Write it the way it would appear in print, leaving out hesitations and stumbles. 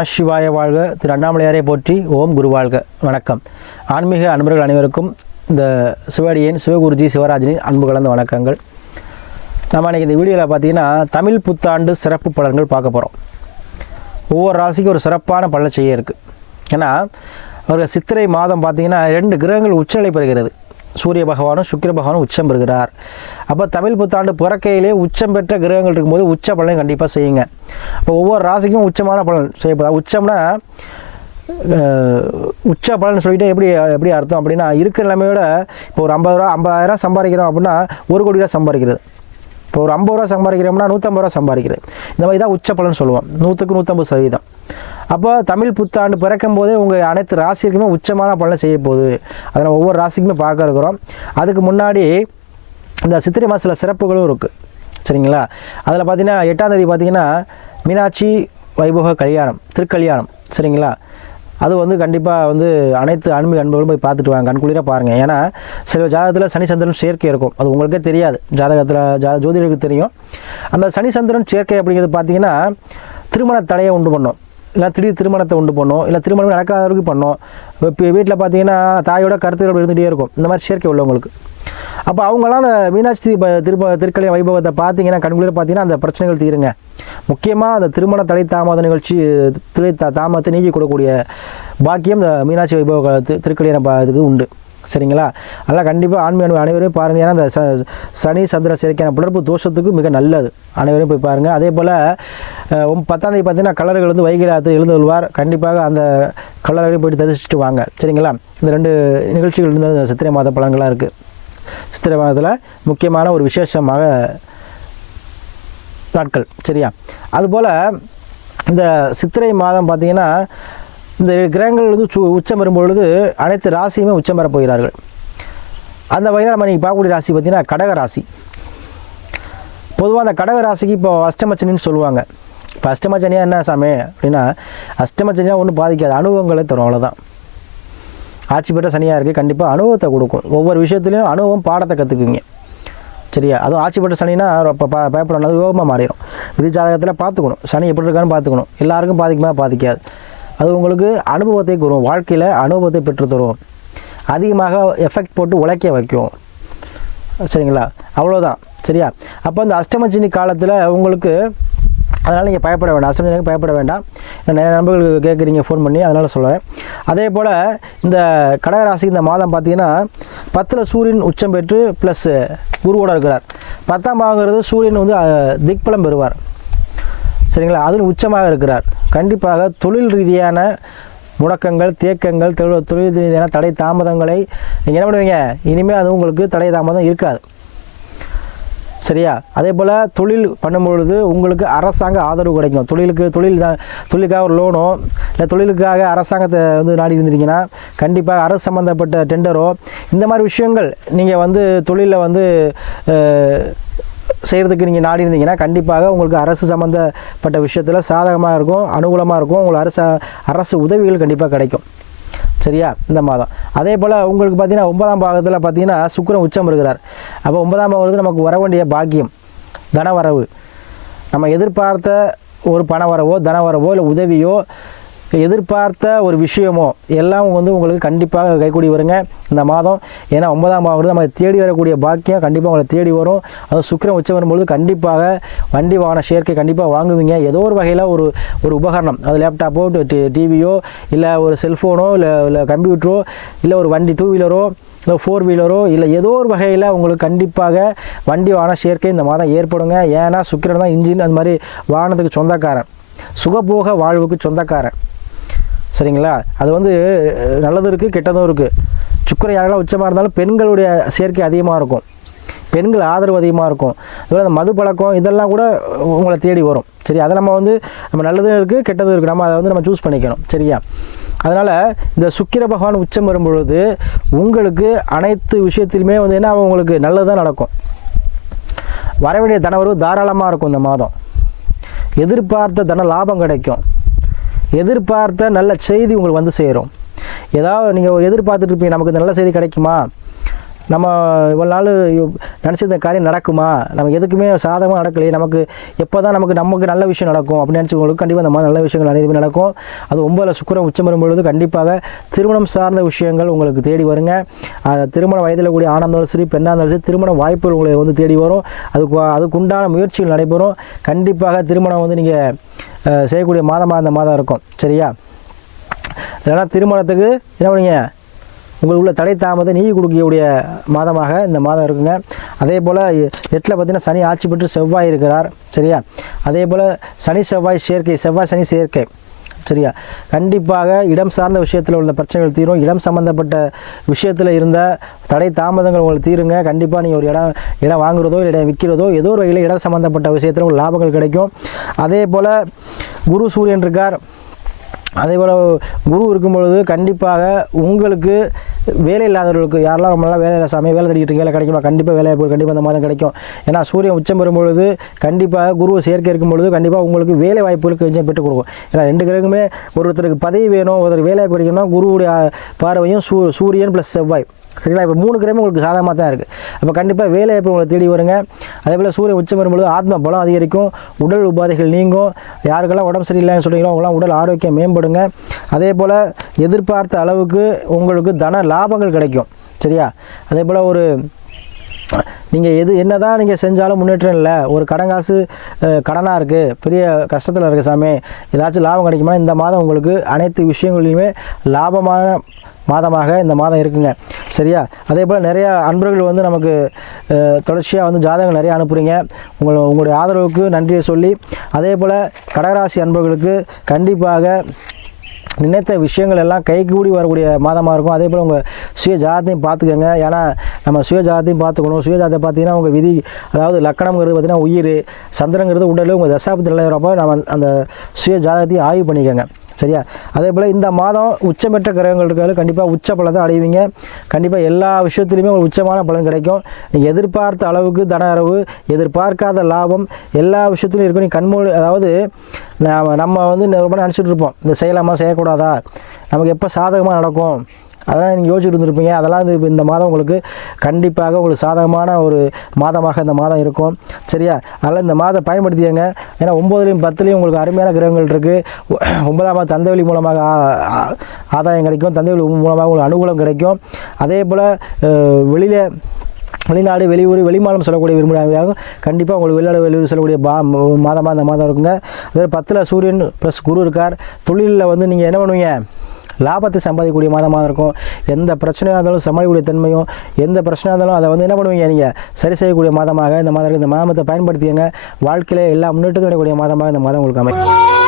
நமசிவாய வாழ்க. திரு அண்ணாமலையாரை போற்றி. ஓம் குரு வாழ்க. வணக்கம். ஆன்மீக அன்பர்கள் அனைவருக்கும் இந்த சிவடியின் சிவகுருஜி சிவராஜனின் அன்பு கலந்த வணக்கங்கள். நம்ம அன்றைக்கி இந்த வீடியோவில் பார்த்தீங்கன்னா தமிழ் புத்தாண்டு சிறப்பு பலன்கள் பார்க்க போகிறோம். ஒவ்வொரு ராசிக்கும் ஒரு சிறப்பான பலன் செய்ய இருக்குது. ஏன்னா அவர்கள் சித்திரை மாதம் பார்த்திங்கன்னா 2 கிரகங்கள் உச்சநிலை பெறுகிறது. சூரிய பகவானும் சுக்கிர பகவானும் உச்சம் பெறுகிறார். அப்போ தமிழ் புத்தாண்டு பிறக்கையிலே உச்சம் பெற்ற கிரகங்கள் இருக்கும்போது உச்ச பலனை கண்டிப்பாக செய்யுங்க. அப்போ ஒவ்வொரு ராசிக்கும் உச்சமான பலன் செய்யப்படும். உச்சம்னா உச்ச பலன் சொல்லிட்டு எப்படி அர்த்தம் அப்படின்னா, இருக்கிற நிலைமையோட இப்போ ஒரு 50,000 சம்பாதிக்கிறோம் அப்படின்னா 1 கோடி ரூபா சம்பாதிக்கிறது. இப்போ ஒரு 50 ரூபா சம்பாதிக்கிறோம்னா 150 ரூபா சம்பாதிக்கிறது. இந்த மாதிரி தான் உச்ச பலன் சொல்லுவோம். 100க்கு 150%. அப்போ தமிழ் புத்தாண்டு பிறக்கும் போதே உங்கள் அனைத்து ராசிக்குமே உச்சமான பலனை செய்ய போகுது. அதை நம்ம ஒவ்வொரு ராசிக்குமே பார்க்க இருக்கிறோம். அதுக்கு முன்னாடி இந்த சித்திரை மாதத்தில் சிறப்புகளும் இருக்குது. சரிங்களா? அதில் பார்த்தீங்கன்னா 8ஆம் தேதி பார்த்தீங்கன்னா மீனாட்சி வைபோக கல்யாணம், திருக்கல்யாணம். சரிங்களா? அது கண்டிப்பாக அனைத்து ஆன்மீக அன்பர்களும் போய் பார்த்துட்டு வாங்க. கண்குளிராக பாருங்கள். ஏன்னா சில ஜாதகத்தில் சனி சந்திரன் சேர்க்கை இருக்கும். அது உங்களுக்கே தெரியாது. ஜோதிடருக்கு தெரியும். அந்த சனி சந்திரன் சேர்க்கை அப்படிங்கிறது பார்த்தீங்கன்னா திருமண தடையை உண்டு பண்ணும், இல்லை திடீர் திருமணத்தை உண்டு பண்ணும், இல்லை திருமணம் நடக்காதவருக்கு பண்ணும். இப்போ வீட்டில் பார்த்தீங்கன்னா தாயோட கருத்துக்கள் இருந்துகிட்டே இருக்கும் இந்த மாதிரி சேர்க்கை உள்ளவங்களுக்கு. அப்போ அவங்களாம் அந்த மீனாட்சி திருக்கல்யாண வைபவத்தை பார்த்தீங்கன்னா கண்குளிர பார்த்தீங்கன்னா அந்த பிரச்சனைகள் தீருங்க. முக்கியமாக அந்த திருமண தடை தாமத நிகழ்ச்சி தாமதத்தை நீக்கி கொடுக்கக்கூடிய பாக்கியம் இந்த மீனாட்சி வைபவ திருக்கல்யாண இதுக்கு உண்டு. சரிங்களா? அதனால் கண்டிப்பாக ஆன்மீக அனைவரையும் பாருங்கள். ஏன்னா அந்த சனி சந்திர சேர்க்கையான பிளர்ப்பு தோஷத்துக்கு மிக நல்லது. அனைவரையும் போய் பாருங்கள். அதே போல் 10ஆம் தேதி பார்த்தீங்கன்னா கலர்கள் வைகை ஆற்று எழுந்து கொள்வார். கண்டிப்பாக அந்த கலர்களையும் போய்ட்டு தரிசிச்சுட்டு வாங்க. சரிங்களா? இந்த 2 நிகழ்ச்சிகள் இருந்த சித்திரை மாத பலன்களாக இருக்குது. சித்திரை மாதத்தில் முக்கியமான ஒரு விசேஷமாக நாட்கள். சரியா? அதுபோல் இந்த சித்திரை மாதம் பார்த்திங்கன்னா இந்த கிரகங்கள் உச்சம் வரும்பொழுது அனைத்து ராசியுமே உச்சம் பெறப் போகிறார்கள். அந்த வகையில் நம்ம இன்றைக்கி பார்க்கக்கூடிய ராசி பார்த்திங்கன்னா கடக ராசி. பொதுவாக அந்த கடக ராசிக்கு இப்போ அஷ்டமச்சனின்னு சொல்லுவாங்க. இப்போ அஷ்டமச்சனியாக என்ன சாமி அப்படின்னா, அஷ்டமச்சனியாக ஒன்றும் பாதிக்காது, அனுபவங்களை தரும். அவ்வளோதான். ஆட்சி பெற்ற சனியாக இருக்குது. கண்டிப்பாக அனுபவத்தை கொடுக்கும். ஒவ்வொரு விஷயத்துலையும் அனுபவம் பாடத்தை கற்றுக்குங்க. சரியா? அதுவும் ஆட்சி பெற்ற சனினா இப்போ பயப்படணும், யோகமாக மாறிடும். விதி ஜாதகத்தில் பார்த்துக்கணும். சனி எப்படி இருக்கான்னு பார்த்துக்கணும். எல்லாருக்கும் பாதிக்குமா? பாதிக்காது. அது உங்களுக்கு அனுபவத்தை கூறும். வாழ்க்கையில் அனுபவத்தை பெற்று தரும். அதிகமாக எஃபெக்ட் போட்டு உழைக்க வைக்கும். சரிங்களா? அவ்வளோதான். சரியா? அப்போ இந்த அஷ்டமச்சனி காலத்தில் உங்களுக்கு அதனால் நீங்கள் பயப்பட வேண்டாம். அஷ்டமச்சனிக்கு பயப்பட வேண்டாம். நிறைய நண்பர்களுக்கு கேட்குறீங்க ஃபோன் பண்ணி, அதனால் சொல்கிறேன். அதே போல் இந்த கடகராசிக்கு இந்த மாதம் பார்த்தீங்கன்னா 10ல் சூரியன் உச்சம் பெற்று ப்ளஸ் குருவோடு இருக்கிறார். 10ஆம் பாவங்கிறது சூரியன் திக்பலம் பெறுவார். சரிங்களா? அதில் உச்சமாக இருக்கிறார். கண்டிப்பாக தொழில் ரீதியான முடக்கங்கள், தேக்கங்கள், தொழில் ரீதியான தடை தாமதங்களை நீங்கள் என்ன பண்ணுவீங்க? இனிமேல் அது உங்களுக்கு தடை தாமதம் இருக்காது. சரியா? அதே போல் தொழில் பண்ணும்பொழுது உங்களுக்கு அரசாங்க ஆதரவு கிடைக்கும். தொழிலுக்காக ஒரு லோனோ இல்லை தொழிலுக்காக அரசாங்கத்தை நாடி இருந்தீங்கன்னா கண்டிப்பாக அரசு சம்மந்தப்பட்ட டெண்டரோ இந்த மாதிரி விஷயங்கள் நீங்கள் தொழிலில் செய்கிறதுக்கு நீங்கள் நாடி இருந்தீங்கன்னா கண்டிப்பாக உங்களுக்கு அரசு சம்மந்தப்பட்ட விஷயத்தில் சாதகமாக இருக்கும், அனுகூலமாக இருக்கும். உங்களுக்கு அரசு உதவிகள் கண்டிப்பாக கிடைக்கும். சரியா? இந்த மாதம் அதே போல் உங்களுக்கு பார்த்தீங்கன்னா 9ஆம் பாகத்தில் பார்த்தீங்கன்னா சுக்கிரன் உச்சம் இருக்கிறார். அப்போ 9ஆம் பாகம் நமக்கு வர வேண்டிய பாக்கியம், தனவரவு, நம்ம எதிர்பார்த்த ஒரு பண வரவோ தனவரவோ இல்லை உதவியோ எதிர்பார்த்த ஒரு விஷயமோ எல்லாம் உங்களுக்கு கண்டிப்பாக கைக்கூடி வருங்க இந்த மாதம். ஏன்னா 9ஆம் பாகம் நம்ம தேடி வரக்கூடிய பாக்கியம் கண்டிப்பாக உங்களை தேடி வரும். அதுவும் சுக்கிரன் உச்சம் வரும்பொழுது கண்டிப்பாக வண்டி வாகன சேர்க்கை கண்டிப்பாக வாங்குவீங்க. ஏதோ ஒரு வகையில் ஒரு உபகரணம், அது லேப்டாப்போ டிவியோ இல்லை ஒரு செல்ஃபோனோ இல்லை கம்ப்யூட்டரோ இல்லை ஒரு வண்டி 2 வீலரோ இல்லை 4 வீலரோ இல்லை ஏதோ ஒரு வகையில் உங்களுக்கு கண்டிப்பாக வண்டி வாகன சேர்க்கை இந்த மாதம் ஏற்படுங்க. ஏன்னா சுக்கிரன் தான் இன்ஜின், அந்த மாதிரி வாகனத்துக்கு சொந்தக்காரன், சுகபோக வாழ்வுக்கு சொந்தக்காரன். சரிங்களா? அது நல்லதும் இருக்குது, கெட்டதும் இருக்குது. சுக்கிரன் யாரெல்லாம் உச்சமாக இருந்தாலும் பெண்களுடைய சேர்க்கை அதிகமாக இருக்கும், பெண்கள் ஆதரவு அதிகமாக இருக்கும். அதுபோல் அந்த மது பழக்கம் இதெல்லாம் கூட உங்களை தேடி வரும். சரி? அதை நம்ம நல்லதும் இருக்குது, கெட்டதும் இருக்குது. நம்ம அதை நம்ம சூஸ் பண்ணிக்கணும். சரியா? அதனால் இந்த சுக்கிர பகவான் உச்சம் வரும்பொழுது உங்களுக்கு அனைத்து விஷயத்திலுமே என்ன உங்களுக்கு நல்லது தான் நடக்கும். வர வேண்டிய தனவரவு தாராளமாக இருக்கும் இந்த மாதம். எதிர்பார்த்த தன லாபம் கிடைக்கும். எதிர்பார்த்த நல்ல செய்தி உங்களுக்கு சேரும். ஏதாவது நீங்கள் எதிர்பார்த்துட்டு இருப்பீங்க, நமக்கு இந்த நல்ல செய்தி கிடைக்குமா, நம்ம இவ்வளோ நாள் நினச்சிருந்த காரியம் நடக்குமா, நம்ம எதுக்குமே சாதகமாக நடக்கலையே, நமக்கு எப்போ தான் நமக்கு நல்ல விஷயம் நடக்கும் அப்படின்னு நினச்சவங்களுக்கு கண்டிப்பாக அந்த மாதிரி நல்ல விஷயங்கள் அனைத்துமே நடக்கும். அது 9 சுக்கிரன் உச்சம் வரும்பொழுது கண்டிப்பாக திருமணம் சார்ந்த விஷயங்கள் உங்களுக்கு தேடி வருங்க. திருமண வயதில் கூடிய ஆனந்தாலும் சரி பெண்ணாக இருந்தாலும் சரி திருமண வாய்ப்புகள் உங்களை வந்து தேடி வரும். அதுக்குண்டான முயற்சிகள் நடைபெறும். கண்டிப்பாக திருமணம் வந்து நீங்கள் செய்யக்கூடிய மாதமாக அந்த மாதம் இருக்கும். சரியா? இல்லைனா திருமணத்துக்கு என்ன பண்ணுவீங்க, உங்களுக்கு உள்ள தடை தாமதத்தை நீக்கி கொடுக்கக்கூடிய மாதமாக இந்த மாதம் இருக்குங்க. அதே போல் 8ல் பார்த்தீங்கன்னா சனி ஆட்சி பெற்று செவ்வாய் இருக்கிறார். சரியா? அதே போல் சனி செவ்வாய் சேர்க்கை, செவ்வாய் சனி சேர்க்கை. சரியா? கண்டிப்பாக இடம் சார்ந்த விஷயத்தில் உள்ள பிரச்சனைகள் தீரும். இடம் சம்மந்தப்பட்ட விஷயத்தில் இருந்த தடை தாமதங்கள் உங்களுக்கு தீருங்க. கண்டிப்பாக நீங்கள் ஒரு இடம் வாங்குறதோ இல்லை இடம் விற்கிறதோ ஏதோ ஒரு வகையில் இடம் சம்மந்தப்பட்ட விஷயத்தில் உங்களுக்கு லாபங்கள் கிடைக்கும். அதே போல் குரு சூரியன் இருக்கார். அதே போல் குரு இருக்கும் பொழுது கண்டிப்பாக உங்களுக்கு வேலை இல்லாதவர்களுக்கு, யாரெல்லாம் ரொம்ப நாளாக வேலை இல்லை சாமி வேலை தேடிட்டு வேலை கிடைக்குமா, கண்டிப்பாக வேலை கண்டிப்பாக அந்த மாதம் கிடைக்கும். ஏன்னா சூரியன் உச்சம் பெறும் பொழுது கண்டிப்பாக குருவை சேர்க்கை இருக்கும் பொழுது கண்டிப்பாக உங்களுக்கு வேலை வாய்ப்புகளுக்கு கொஞ்சம் பெற்றுக் கொடுக்கும். ஏன்னா 2 கிரகமே ஒருத்தருக்கு பதவி வேணும், ஒருத்தருக்கு வேலை கிடைக்கணும்னா குருவுடைய பார்வையும் சூரியன் ப்ளஸ் செவ்வாய். சரிங்களா? இப்போ 3 கிரகமே உங்களுக்கு சாதகமாக தான் இருக்குது. அப்போ கண்டிப்பாக வேலை வாய்ப்பு உங்களை தேடி வருங்க. அதே போல் சூரியன் உச்சம் வரும்பொழுது ஆத்ம பலம் அதிகரிக்கும், உடல் உபாதைகள் நீங்கும். யாருக்கெல்லாம் உடம்பு சரியில்லைன்னு சொல்கிறீங்களோ அவங்களாம் உடல் ஆரோக்கியம் மேம்படுங்க. அதே போல் எதிர்பார்த்த அளவுக்கு உங்களுக்கு தன லாபங்கள் கிடைக்கும். சரியா? அதே போல் ஒரு நீங்கள் என்ன தான் நீங்கள் செஞ்சாலும் முன்னேற்றம் இல்லை, ஒரு கடங்காசு கடனாக இருக்குது, பெரிய கஷ்டத்தில் இருக்குது சாமி, ஏதாச்சும் லாபம் கிடைக்குமா, இந்த மாதம் உங்களுக்கு அனைத்து விஷயங்களையுமே லாபமான மாதமாக இந்த மாதம் இருக்குங்க. சரியா? அதே போல் நிறையா அன்பர்கள் வந்து நமக்கு தொடர்ச்சியாக வந்து ஜாதகங்கள் நிறையா அனுப்புகிறீங்க. உங்களுடைய ஆதரவுக்கு நன்றியை சொல்லி, அதே போல் கடகராசி அன்பர்களுக்கு கண்டிப்பாக நினைத்த விஷயங்கள் எல்லாம் கைகூடி வரக்கூடிய மாதமாக இருக்கும். அதே போல் உங்கள் சுய ஜாதத்தையும் பார்த்துக்கோங்க. ஏன்னா நம்ம சுய ஜாதத்தையும் பார்த்துக்கணும். சுய ஜாதத்தை பார்த்தீங்கன்னா உங்கள் விதி, அதாவது லக்கணங்கிறது பார்த்திங்கன்னா உயிர், சந்திரங்கிறது உடல், உங்கள் தசாபத்தில் நிலையிறப்போ நம்ம அந்த சுய ஜாதகத்தையும் ஆய்வு பண்ணிக்கோங்க. சரியா? அதே போல் இந்த மாதம் உச்சமற்ற கிரகங்கள் இருக்கிறது கண்டிப்பாக உச்ச பலத்தை அடைவீங்க. கண்டிப்பாக எல்லா விஷயத்துலையுமே ஒரு உச்சமான பலன் கிடைக்கும். நீங்கள் எதிர்பார்த்த அளவுக்கு தன வரவு, எதிர்பார்க்காத லாபம் எல்லா விஷயத்துலையும் இருக்கும். நீ கண்மூடி, அதாவது நம்ம வந்து ரொம்ப நினச்சிட்டு இருப்போம், இந்த செய்யலாமா செய்யக்கூடாதா, நமக்கு எப்போ சாதகமாக நடக்கும், அதெல்லாம் நீங்கள் யோசிச்சுட்டு இருந்திருப்பீங்க. அதெல்லாம் இந்த மாதம் உங்களுக்கு கண்டிப்பாக உங்களுக்கு சாதகமான ஒரு மாதமாக இந்த மாதம் இருக்கும். சரியா? அதனால் இந்த மாதம் பயன்படுத்தியங்க. ஏன்னா 9லையும் 10லையும் உங்களுக்கு அருமையான கிரகங்கள் இருக்குது. 9ஆம் தந்தை வழி மூலமாக ஆதாயம் கிடைக்கும், தந்தை வழி மூலமாக உங்களுக்கு அனுகூலம் கிடைக்கும். அதே போல் வெளிநாடு வெளியூர் வெளிமாநிலம் சொல்லக்கூடிய விரும்புகிறாங்க. கண்டிப்பாக உங்களுக்கு வெளியூர் சொல்லக்கூடிய மாதமாக இந்த மாதம் இருக்குங்க. அதே 10ல் சூரியன் ப்ளஸ் குரு இருக்கார். தொழிலில் வந்து நீங்கள் என்ன பண்ணுவீங்க, லாபத்தை சம்பாதிக்கக்கூடிய மாதமாக இருக்கும். எந்த பிரச்சனையாக இருந்தாலும் சமாளிக்கக்கூடிய தன்மையும், எந்த பிரச்சனையாக இருந்தாலும் அதை வந்து என்ன பண்ணுவீங்க, நீங்கள் சரி செய்யக்கூடிய மாதமாக இந்த மாதம் இருக்குது. இந்த மாதத்தை பயன்படுத்தியங்க. வாழ்க்கையில் எல்லா முன்னேற்றத்தையும் வரக்கூடிய மாதமாக இந்த மாதம் உங்களுக்கு அமைக்கும்.